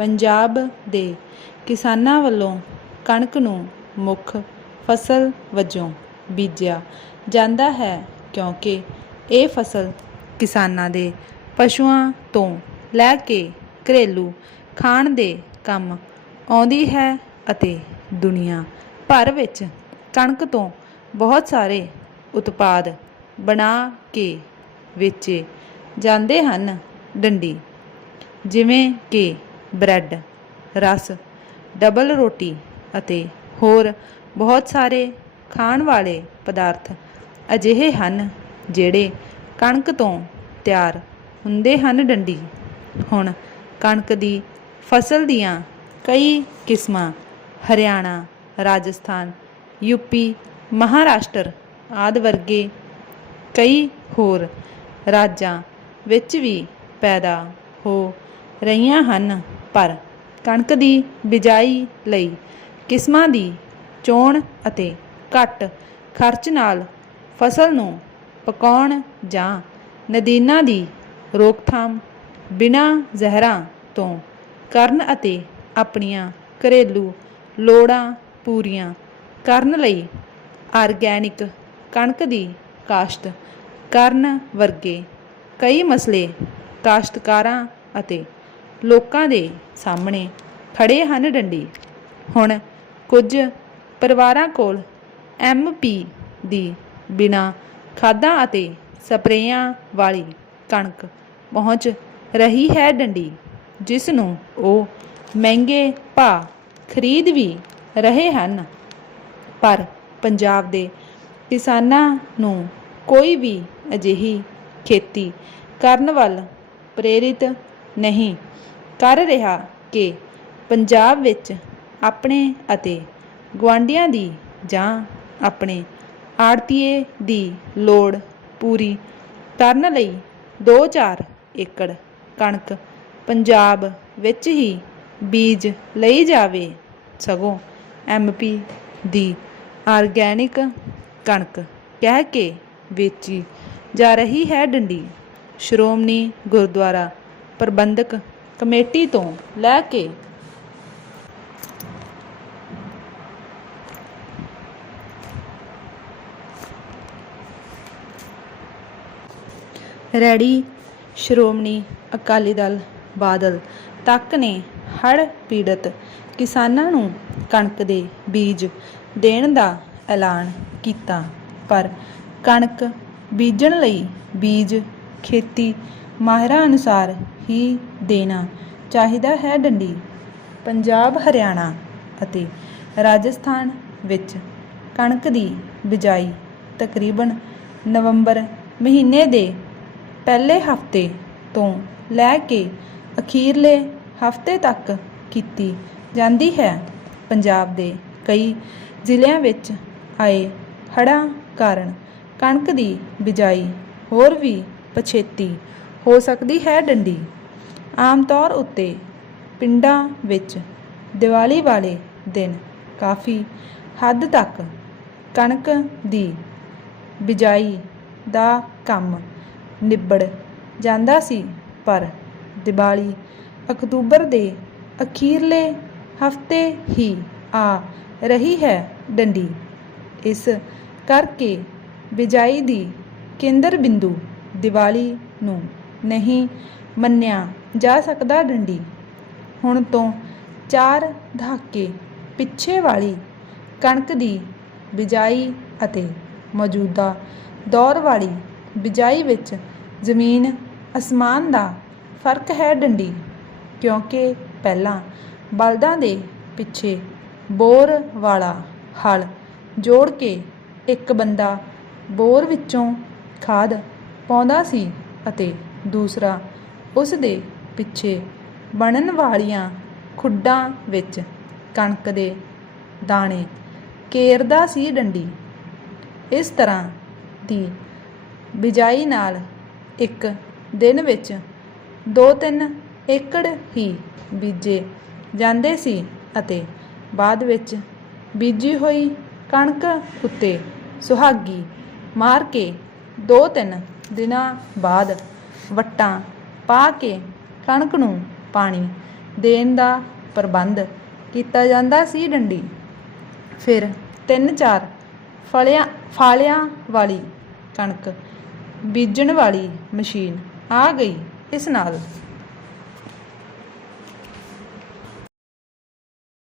ਪੰਜਾਬ ਦੇ ਕਿਸਾਨਾਂ ਵੱਲੋਂ ਕਣਕ ਨੂੰ ਮੁੱਖ ਫਸਲ ਵਜੋਂ ਬੀਜਿਆ ਜਾਂਦਾ ਹੈ ਕਿਉਂਕਿ ਇਹ ਫਸਲ ਕਿਸਾਨਾਂ ਦੇ ਪਸ਼ੂਆਂ ਤੋਂ ਲੈ ਕੇ ਘਰੇਲੂ ਖਾਣ ਦੇ ਕੰਮ ਆਉਂਦੀ ਹੈ ਅਤੇ ਦੁਨੀਆ ਭਰ ਵਿੱਚ ਕਣਕ ਤੋਂ ਬਹੁਤ ਸਾਰੇ ਉਤਪਾਦ ਬਣਾ ਕੇ ਵੇਚੇ ਜਾਂਦੇ ਹਨ ਡੰਡੀ। ਜਿਵੇਂ ਕਿ ਬ੍ਰੈਡ, ਰਸ, ਡਬਲ ਰੋਟੀ ਅਤੇ ਹੋਰ ਬਹੁਤ ਸਾਰੇ ਖਾਣ ਵਾਲੇ ਪਦਾਰਥ ਅਜਿਹੇ ਹਨ ਜਿਹੜੇ ਕਣਕ ਤੋਂ ਤਿਆਰ ਹੁੰਦੇ ਹਨ ਡੰਡੀ। ਹੁਣ ਕਣਕ ਦੀ ਫਸਲ ਦੀਆਂ ਕਈ ਕਿਸਮਾਂ ਹਰਿਆਣਾ, ਰਾਜਸਥਾਨ ਯੂਪੀ ਮਹਾਰਾਸ਼ਟਰ ਆਦਿ ਵਰਗੇ ਕਈ ਹੋਰ ਰਾਜਾਂ ਵਿੱਚ ਵੀ ਪੈਦਾ ਹੋ ਰਹੀਆਂ ਹਨ। ਪਰ ਕਣਕ ਦੀ ਬਿਜਾਈ ਲਈ ਕਿਸਮਾਂ ਦੀ ਚੋਣ ਅਤੇ ਘੱਟ ਖਰਚ ਨਾਲ ਫਸਲ ਨੂੰ ਪਕਾਉਣ ਜਾਂ ਨਦੀਨਾਂ ਦੀ ਰੋਕਥਾਮ ਬਿਨਾਂ ਜ਼ਹਿਰਾਂ ਤੋਂ ਕਰਨ ਅਤੇ ਆਪਣੀਆਂ ਘਰੇਲੂ ਲੋੜਾਂ ਪੂਰੀਆਂ ਕਰਨ ਲਈ ਆਰਗੈਨਿਕ ਕਣਕ ਦੀ ਕਾਸ਼ਤ ਕਰਨ ਵਰਗੇ ਕਈ ਮਸਲੇ ਕਾਸ਼ਤਕਾਰਾਂ ਅਤੇ ਲੋਕਾਂ ਦੇ ਸਾਹਮਣੇ ਖੜੇ ਹਨ ਡੰਡੀ। ਹੁਣ ਕੁਝ ਪਰਿਵਾਰਾਂ ਕੋਲ ਐਮਪੀ ਦੀ ਬਿਨਾ ਖਾਦਾਂ ਅਤੇ ਸਪਰੇਆਂ ਵਾਲੀ ਕਣਕ ਪਹੁੰਚ ਰਹੀ ਹੈ ਡੰਡੀ, ਜਿਸ ਨੂੰ ਉਹ ਮਹਿੰਗੇ ਭਾਅ ਖਰੀਦ ਵੀ ਰਹੇ ਹਨ। ਪਰ ਪੰਜਾਬ ਦੇ ਕਿਸਾਨਾਂ ਨੂੰ ਕੋਈ ਵੀ ਅਜਿਹੀ ਖੇਤੀ ਕਰਨ ਵੱਲ ਪ੍ਰੇਰਿਤ ਨਹੀਂ ਕਰ ਰਿਹਾ ਕਿ ਪੰਜਾਬ ਵਿੱਚ ਆਪਣੇ ਅਤੇ ਗੁਆਂਢੀਆਂ ਦੀ ਜਾਂ ਆਪਣੇ ਆੜਤੀਏ ਦੀ ਲੋੜ ਪੂਰੀ ਕਰਨ ਲਈ 2-4 ਏਕੜ ਕਣਕ ਪੰਜਾਬ ਵਿੱਚ ਹੀ ਬੀਜ ਲਈ ਜਾਵੇ, ਸਗੋਂ ਐਮਪੀ ਦੀ ਆਰਗੈਨਿਕ ਕਣਕ ਕਹਿ ਕੇ ਵੇਚੀ ਜਾ ਰਹੀ ਹੈ ਡੰਡੀ। ਸ਼੍ਰੋਮਣੀ ਗੁਰਦੁਆਰਾ ਪ੍ਰਬੰਧਕ ਕਮੇਟੀ ਤੋਂ ਲੈ ਕੇ ਰੈਡੀ ਸ਼੍ਰੋਮਣੀ ਅਕਾਲੀ ਦਲ ਬਾਦਲ ਤੱਕ ਨੇ ਹੜ੍ਹ ਪੀੜਤ ਕਿਸਾਨਾਂ ਨੂੰ ਕਣਕ ਦੇ ਬੀਜ ਦੇਣ ਦਾ ਐਲਾਨ ਕੀਤਾ। ਪਰ ਕਣਕ ਬੀਜਣ ਲਈ ਬੀਜ ਖੇਤੀ ਮਾਹਿਰਾਂ ਅਨੁਸਾਰ ਹੀ ਦੇਣਾ ਚਾਹੀਦਾ ਹੈ ਡੰਡੀ। ਪੰਜਾਬ, ਹਰਿਆਣਾ ਅਤੇ ਰਾਜਸਥਾਨ ਵਿੱਚ ਕਣਕ ਦੀ ਬਿਜਾਈ ਤਕਰੀਬਨ ਨਵੰਬਰ ਮਹੀਨੇ ਦੇ ਪਹਿਲੇ ਹਫ਼ਤੇ ਤੋਂ ਲੈ ਕੇ ਅਖੀਰਲੇ ਹਫ਼ਤੇ ਤੱਕ ਕੀਤੀ ਜਾਂਦੀ ਹੈ। ਪੰਜਾਬ ਦੇ ਕਈ ਜ਼ਿਲ੍ਹਿਆਂ ਵਿੱਚ ਆਏ ਹੜ੍ਹਾਂ ਕਾਰਨ ਕਣਕ ਦੀ ਬਿਜਾਈ ਹੋਰ ਵੀ ਪਛੇਤੀ ਹੋ ਸਕਦੀ ਹੈ ਡੰਡੀ। ਆਮ ਤੌਰ ਉੱਤੇ ਪਿੰਡਾਂ ਵਿੱਚ ਦੀਵਾਲੀ ਵਾਲੇ ਦਿਨ ਕਾਫੀ ਹੱਦ ਤੱਕ ਕਣਕ ਦੀ ਬਿਜਾਈ ਦਾ ਕੰਮ ਨਿਬੜ ਜਾਂਦਾ ਸੀ, ਪਰ ਦੀਵਾਲੀ ਅਕਤੂਬਰ ਦੇ ਅਖੀਰਲੇ ਹਫ਼ਤੇ ਹੀ ਆ ਰਹੀ ਹੈ ਡੰਡੀ। ਇਸ ਕਰਕੇ ਬਿਜਾਈ ਦੀ ਕੇਂਦਰ ਬਿੰਦੂ ਦੀਵਾਲੀ ਨੂੰ ਨਹੀਂ ਮੰਨਿਆ ਜਾ ਸਕਦਾ ਡੰਡੀ। ਹੁਣ ਤੋਂ ਚਾਰ ਦਹਾਕੇ ਪਿੱਛੇ ਵਾਲੀ ਕਣਕ ਦੀ ਬਿਜਾਈ ਅਤੇ ਮੌਜੂਦਾ ਦੌਰ ਵਾਲੀ ਬਿਜਾਈ ਵਿੱਚ ਜ਼ਮੀਨ ਅਸਮਾਨ ਦਾ ਫ਼ਰਕ ਹੈ ਡੰਡੀ, ਕਿਉਂਕਿ ਪਹਿਲਾਂ ਬਲਦਾਂ ਦੇ ਪਿੱਛੇ ਬੋਰ ਵਾਲਾ ਹਲ ਜੋੜ ਕੇ ਇੱਕ ਬੰਦਾ ਬੋਰ ਵਿੱਚੋਂ ਖਾਦ ਪਾਉਂਦਾ ਸੀ ਅਤੇ ਦੂਸਰਾ ਉਸ ਦੇ ਪਿੱਛੇ ਬਣਨ ਵਾਲੀਆਂ ਖੁੱਡਾਂ ਵਿੱਚ ਕਣਕ ਦੇ ਦਾਣੇ ਕੇਰਦਾ ਸੀ ਡੰਡੀ। ਇਸ ਤਰ੍ਹਾਂ ਦੀ ਬਿਜਾਈ ਨਾਲ ਇੱਕ ਦਿਨ ਵਿੱਚ 2-3 ਏਕੜ ਹੀ ਬੀਜੇ ਜਾਂਦੇ ਸੀ ਅਤੇ ਬਾਅਦ ਵਿੱਚ ਬੀਜੀ ਹੋਈ ਕਣਕ ਉੱਤੇ ਸੁਹਾਗੀ ਮਾਰ ਕੇ 2-3 ਦਿਨਾਂ ਬਾਅਦ ਵੱਟਾਂ ਪਾ ਕੇ ਕਣਕ ਨੂੰ ਪਾਣੀ ਦੇਣ ਦਾ ਪ੍ਰਬੰਧ ਕੀਤਾ ਜਾਂਦਾ ਸੀ ਡੰਡੀ। ਫਿਰ ਤਿੰਨ ਚਾਰ ਫਲਿਆਂ, ਫਾਲਿਆਂ ਵਾਲੀ ਕਣਕ ਬੀਜਣ ਵਾਲੀ ਮਸ਼ੀਨ ਆ ਗਈ। ਇਸ ਨਾਲ